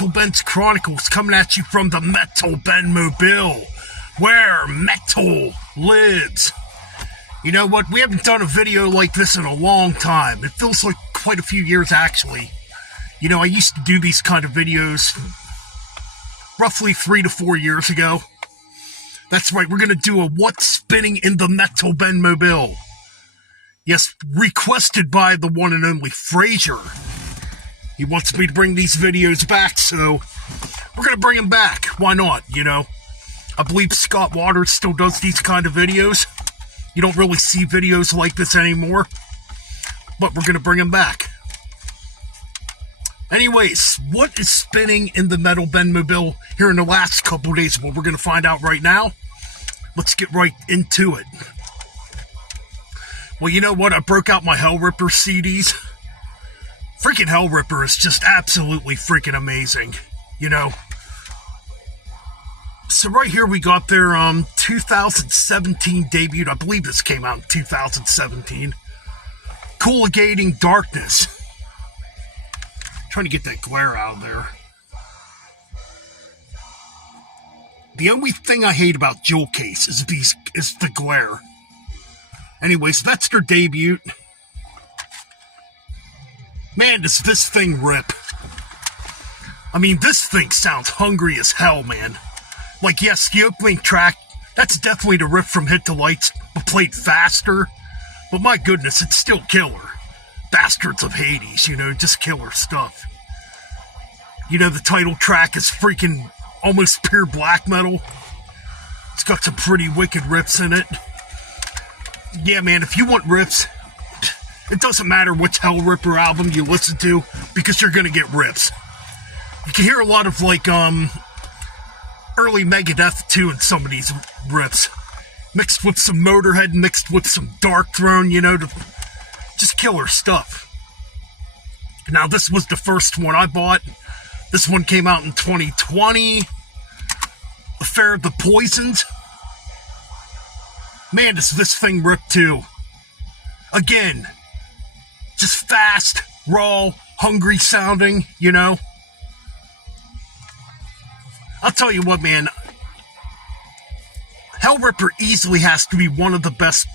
Metalben's Chronicles coming at you from the Metalbenmobile, where metal lives. You know what? We haven't done a video like this in a long time. It feels like quite a few years, actually. You know, I used to do these kind of videos roughly 3 to 4 years ago. That's right, we're going to do a What's Spinning in the Metalbenmobile. Yes, requested by the one and only Fraser. He wants me to bring these videos back, so we're going to bring them back. Why not, you know? I believe Scott Waters still does these kind of videos. You don't really see videos like this anymore, but we're going to bring them back. Anyways, what is spinning in the Metalbenmobile here in the last couple days? Well, we're going to find out right now. Let's get right into it. Well, you know what? I broke out my Hellripper CDs. Freaking Hellripper is just absolutely freaking amazing, you know. So right here we got their 2017 debut. I believe this came out in 2017. Colligating Darkness. Trying to get that glare out of there. The only thing I hate about Jewel Case is the glare. Anyways, that's their debut. Man, does this thing rip. I mean, this thing sounds hungry as hell, man. Like, yes, the opening track, that's definitely the riff from Hit the Lights, but played faster. But my goodness, it's still killer. Bastards of Hades, you know, just killer stuff. You know, the title track is freaking almost pure black metal. It's got some pretty wicked riffs in it. Yeah, man, if you want riffs, it doesn't matter which Hellripper album you listen to, because you're gonna get riffs. You can hear a lot of, like, early Megadeth, too, in some of these riffs. Mixed with some Motorhead, mixed with some Darkthrone, you know, just killer stuff. Now, this was the first one I bought. This one came out in 2020. Affair of the Poisons. Man, does this thing rip too. Again, just fast, raw, hungry sounding, you know. I'll tell you what, man. Hellripper easily has to be one of the best.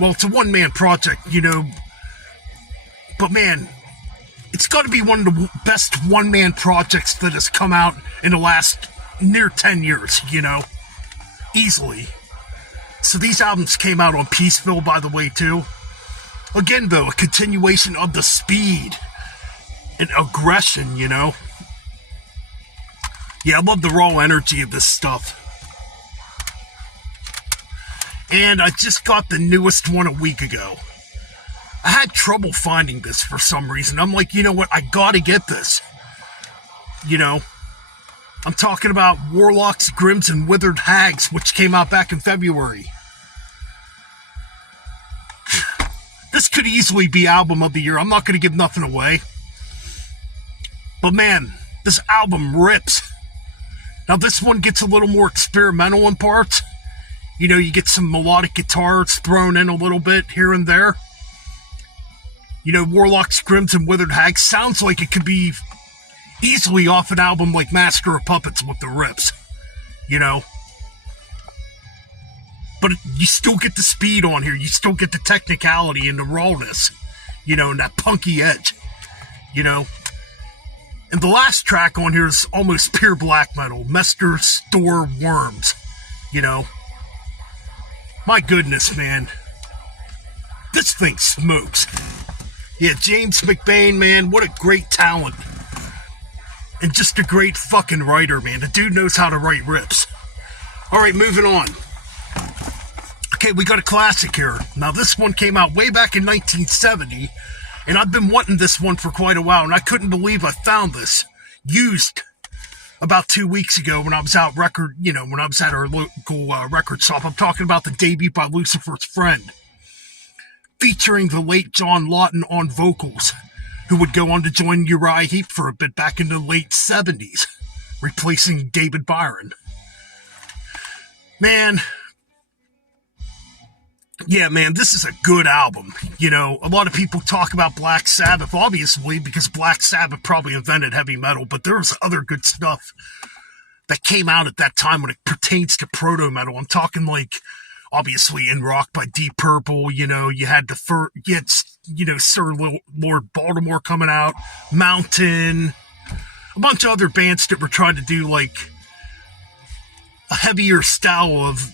Well, it's a one-man project, you know. But man, it's got to be one of the best one-man projects that has come out in the last near 10 years, you know. Easily. So these albums came out on Peaceville, by the way, too. Again, though, a continuation of the speed and aggression, you know. Yeah, I love the raw energy of this stuff. And I just got the newest one a week ago. I had trouble finding this for some reason. I'm like, you know what? I gotta get this. You know, I'm talking about Warlocks, Grims, and Withered Hags, which came out back in February. This could easily be album of the year. I'm not going to give nothing away. But man, this album rips. Now this one gets a little more experimental in parts. You know, you get some melodic guitars thrown in a little bit here and there. You know, Warlocks, Grims, and Withered Hags sounds like it could be easily off an album like Master of Puppets with the riffs, you know. But you still get the speed on here. You still get the technicality and the rawness, you know, and that punky edge, you know. And the last track on here is almost pure black metal, Mester Store Worms, you know. My goodness, man. This thing smokes. Yeah, James McBain, man, what a great talent. And just a great fucking writer, man. The dude knows how to write riffs. Alright, moving on. Okay, we got a classic here. Now, this one came out way back in 1970, and I've been wanting this one for quite a while, and I couldn't believe I found this used about 2 weeks ago when I was out when I was at our local record shop. I'm talking about the debut by Lucifers Friend, featuring the late John Lawton on vocals, who would go on to join Uriah Heep for a bit back in the late 70s, replacing David Byron. Man, Yeah, man, this is a good album. You know, a lot of people talk about Black Sabbath, obviously, because Black Sabbath probably invented heavy metal, but there's other good stuff that came out at that time when it pertains to proto-metal. I'm talking like, obviously, In Rock by Deep Purple, you know, you had Sir Lord Baltimore coming out, Mountain, a bunch of other bands that were trying to do, like, a heavier style of,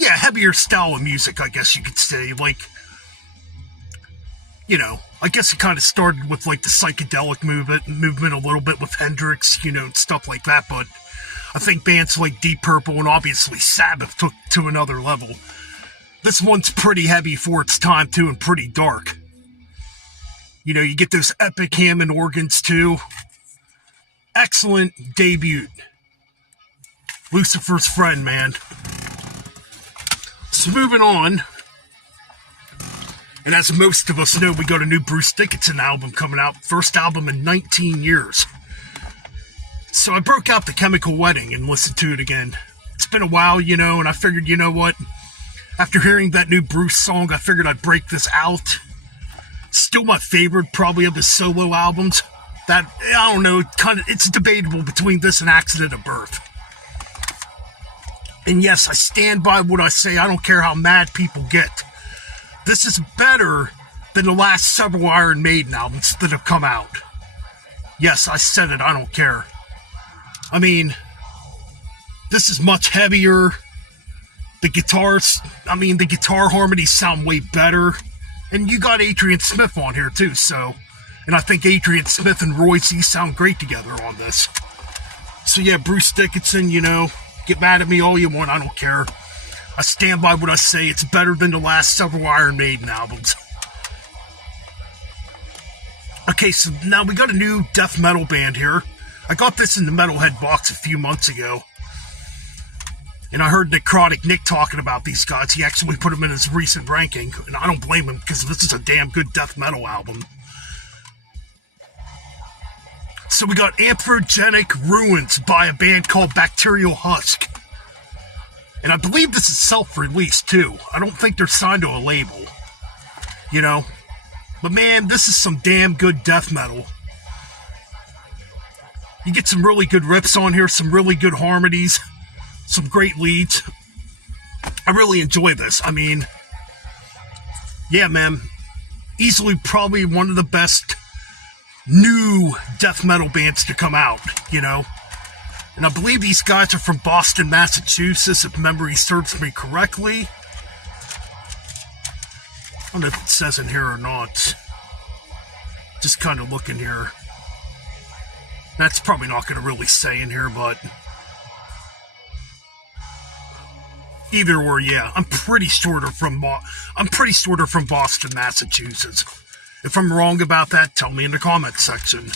heavier style of music, I guess you could say. Like, I guess it kind of started with, like, the psychedelic movement a little bit with Hendrix, and stuff like that, but I think bands like Deep Purple and obviously Sabbath took to another level. This one's pretty heavy for its time, too, and pretty dark. You get those epic Hammond organs, too. Excellent debut. Lucifer's Friend, man. So moving on, and as most of us know, we got a new Bruce Dickson album coming out. First album in 19 years. So I broke out The Chemical Wedding and listened to it again. It's been a while, and I figured, you know what? After hearing that new Bruce song, I figured I'd break this out. Still my favorite, probably, of his solo albums. That, I don't know, it's debatable between this and Accident of Birth. And yes, I stand by what I say. I don't care how mad people get. This is better than the last several Iron Maiden albums that have come out. Yes, I said it. I don't care. I mean, this is much heavier. The guitar harmonies sound way better. And you got Adrian Smith on here too, so. And I think Adrian Smith and Roy C sound great together on this. So yeah, Bruce Dickinson, get mad at me all you want, I don't care. I stand by what I say. It's better than the last several Iron Maiden albums. Okay, so now we got a new death metal band here. I got this in the Metalhead box a few months ago. And I heard Necrotic Nick talking about these guys. He actually put them in his recent ranking. And I don't blame him, because this is a damn good death metal album. So we got Anthropogenic Ruins by a band called Bacterial Husk. And I believe this is self-released, too. I don't think they're signed to a label. But man, this is some damn good death metal. You get some really good riffs on here, some really good harmonies, some great leads. I really enjoy this. I mean, yeah, man. Easily probably one of the best new death metal bands to come out, And I believe these guys are from Boston, Massachusetts, if memory serves me correctly. I don't know if it says in here or not. Just kind of looking here. That's probably not going to really say in here, but either or, yeah, I'm pretty sure they're from Boston, Massachusetts. If I'm wrong about that, tell me in the comments section.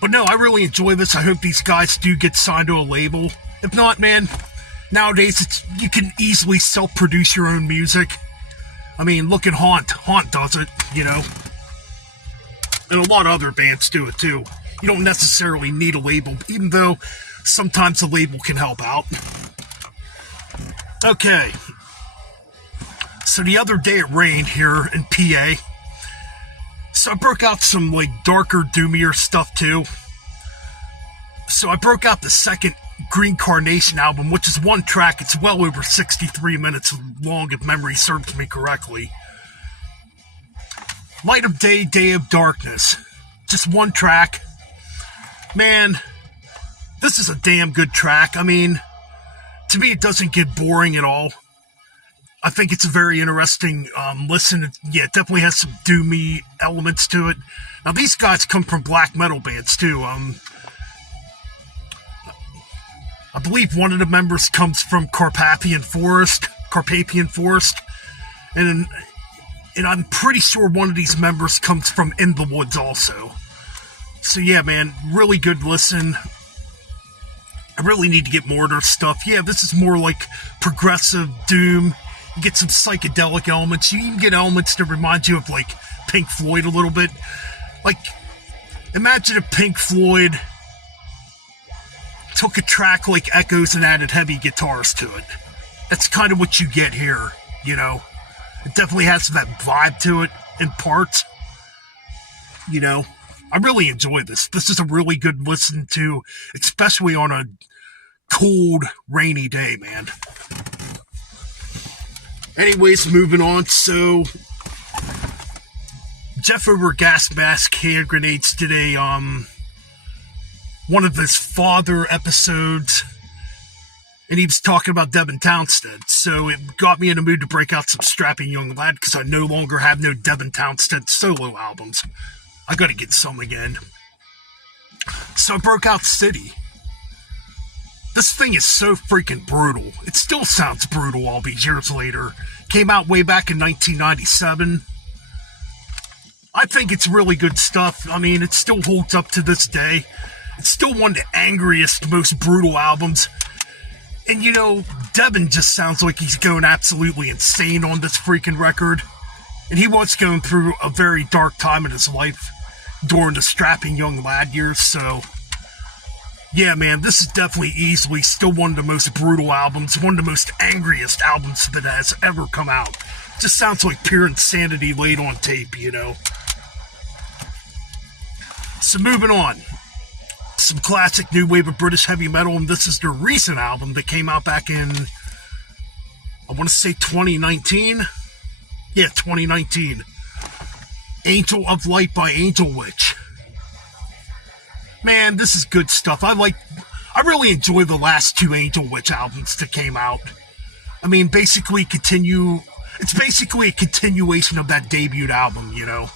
But no, I really enjoy this. I hope these guys do get signed to a label. If not, man, nowadays you can easily self-produce your own music. I mean, look at Haunt. Haunt does it, And a lot of other bands do it too. You don't necessarily need a label, even though sometimes a label can help out. Okay. So the other day it rained here in PA. So I broke out some, like, darker, doomier stuff too. So I broke out the second Green Carnation album, which is one track. It's well over 63 minutes long, if memory serves me correctly. Light of Day, Day of Darkness. Just one track. Man, this is a damn good track. I mean, to me, it doesn't get boring at all. I think it's a very interesting listen. Yeah, it definitely has some doomy elements to it. Now, these guys come from black metal bands, too. I believe one of the members comes from Carpathian Forest. And I'm pretty sure one of these members comes from In the Woods also. So yeah, man, really good listen. I really need to get more of their stuff. Yeah, this is more like progressive doom. You get some psychedelic elements. You even get elements that remind you of, like, Pink Floyd a little bit. Like, imagine if Pink Floyd took a track like Echoes and added heavy guitars to it. That's kind of what you get here, you know. It definitely has that vibe to it in parts, you know. I really enjoy this. This is a really good listen to, especially on a cold, rainy day, man. Anyways, moving on. So, Jeff over Gas Mask Hand Grenades did a, one of his father episodes, and he was talking about Devin Townsend. So it got me in the mood to break out some Strapping Young Lad, because I no longer have no Devin Townsend solo albums. I gotta get some again. So I broke out City. This thing is so freaking brutal. It still sounds brutal all these years later. Came out way back in 1997. I think it's really good stuff. I mean, it still holds up to this day. It's still one of the angriest, most brutal albums. And you know, Devin just sounds like he's going absolutely insane on this freaking record. And he was going through a very dark time in his life during the Strapping Young Lad years, so yeah, man, this is definitely easily still one of the most brutal albums, one of the most angriest albums that has ever come out. Just sounds like pure insanity laid on tape, you know. So moving on. Some classic new wave of British heavy metal, and this is their recent album that came out back in, I want to say 2019? Yeah, 2019. Angel of Light by Angel Witch. Man, this is good stuff. I really enjoy the last two Angel Witch albums that came out. I mean, it's basically a continuation of that debut album, you know.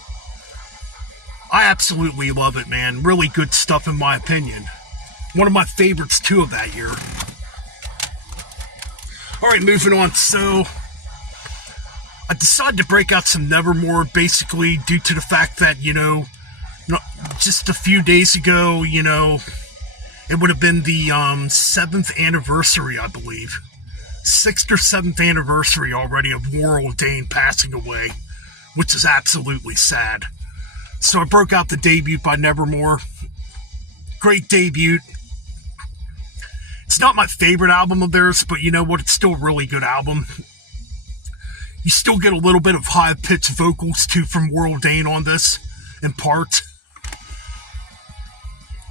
I absolutely love it, man. Really good stuff in my opinion. One of my favorites too of that year. Alright, moving on. So, I decided to break out some Nevermore basically due to the fact that, you know, just a few days ago, you know, it would have been the 7th anniversary, I believe. 6th or 7th anniversary already of Warl Dane passing away, which is absolutely sad. So I broke out the debut by Nevermore. Great debut. It's not my favorite album of theirs, but you know what? It's still a really good album. You still get a little bit of high-pitched vocals, too, from Warl Dane on this, in part.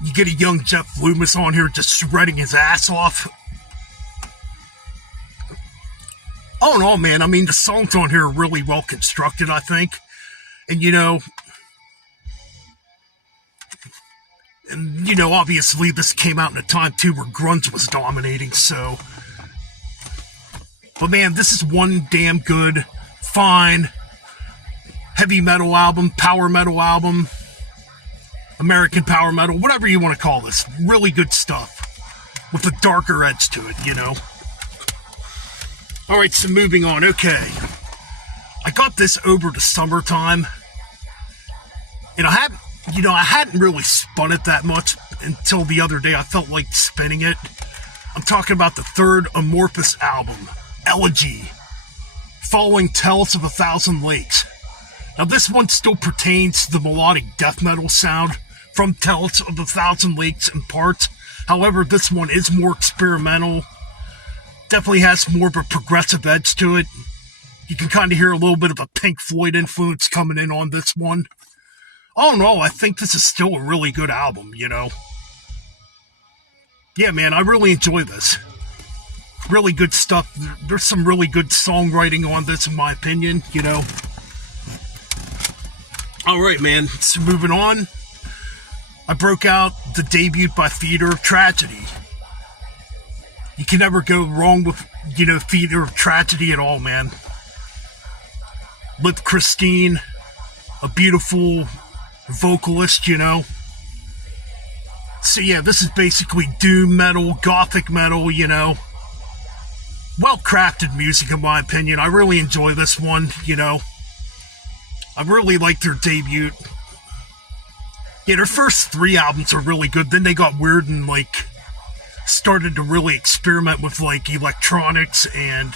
You get a young Jeff Loomis on here just shredding his ass off. All in all, man, I mean, the songs on here are really well constructed, I think. And, you know, obviously this came out in a time, too, where grunge was dominating, so. But, man, this is one damn good, fine, heavy metal album, power metal album, American power metal, whatever you want to call this. Really good stuff with a darker edge to it, you know. Alright, so moving on. Okay. I got this over the summertime. And I hadn't really spun it that much until the other day. I felt like spinning it. I'm talking about the third Amorphous album, Elegy, following Tales of a Thousand Lakes. Now this one still pertains to the melodic death metal sound from Tales of a Thousand Lakes in parts. However, this one is more experimental. Definitely has more of a progressive edge to it. You can kind of hear a little bit of a Pink Floyd influence coming in on this one. All in all, I think this is still a really good album, you know. Yeah, man, I really enjoy this. Really good stuff. There's some really good songwriting on this, in my opinion, you know. Alright, man, so moving on. I broke out the debut by Theater of Tragedy. You can never go wrong with, you know, Theater of Tragedy at all, man. With Christine, a beautiful vocalist, you know. So yeah, this is basically doom metal, gothic metal, you know. Well-crafted music, in my opinion. I really enjoy this one, you know. I really like their debut. Yeah, their first 3 albums are really good. Then they got weird and, like, started to really experiment with, like, electronics, and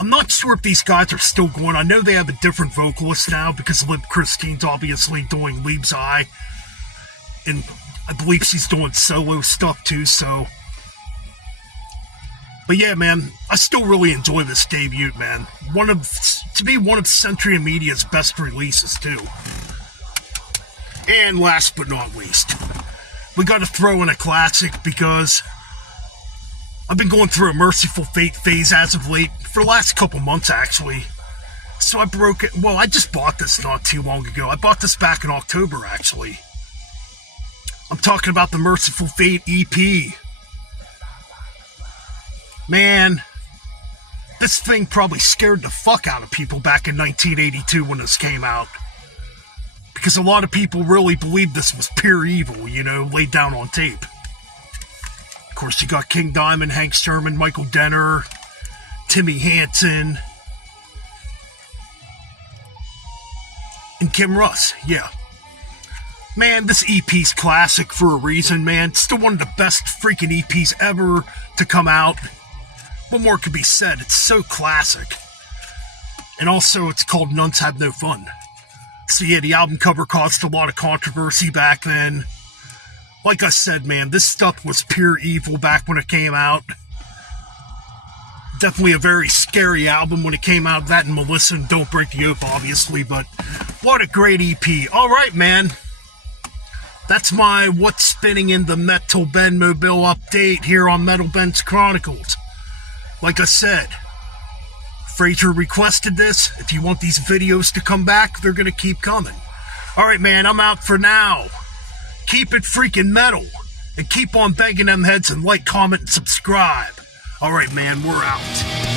I'm not sure if these guys are still going. I know they have a different vocalist now because Liv Christine's obviously doing Lieb's Eye, and I believe she's doing solo stuff too, so But yeah, man, I still really enjoy this debut, man. To me, one of Century Media's best releases, too. And last but not least, we gotta throw in a classic because I've been going through a Merciful Fate phase as of late, for the last couple months, actually. So I broke it. Well, I just bought this not too long ago. I bought this back in October, actually. I'm talking about the Merciful Fate EP. Man, this thing probably scared the fuck out of people back in 1982 when this came out. Because a lot of people really believed this was pure evil, you know, laid down on tape. Of course, you got King Diamond, Hank Sherman, Michael Denner, Timmy Hansen, and Kim Russ, yeah. Man, this EP's classic for a reason, man. It's still one of the best freaking EPs ever to come out. What more could be said? It's so classic. And also, it's called Nuns Have No Fun. So yeah, the album cover caused a lot of controversy back then. Like I said, man, this stuff was pure evil back when it came out. Definitely a very scary album when it came out. That and Melissa and Don't Break the Oath, obviously. But what a great EP. Alright, man. That's my What's Spinning in the Metalbenmobile update here on Metal Ben's Chronicles. Like I said, Fraser requested this. If you want these videos to come back, they're going to keep coming. Alright, man, I'm out for now. Keep it freaking metal. And keep on banging them heads and like, comment, and subscribe. Alright, man, we're out.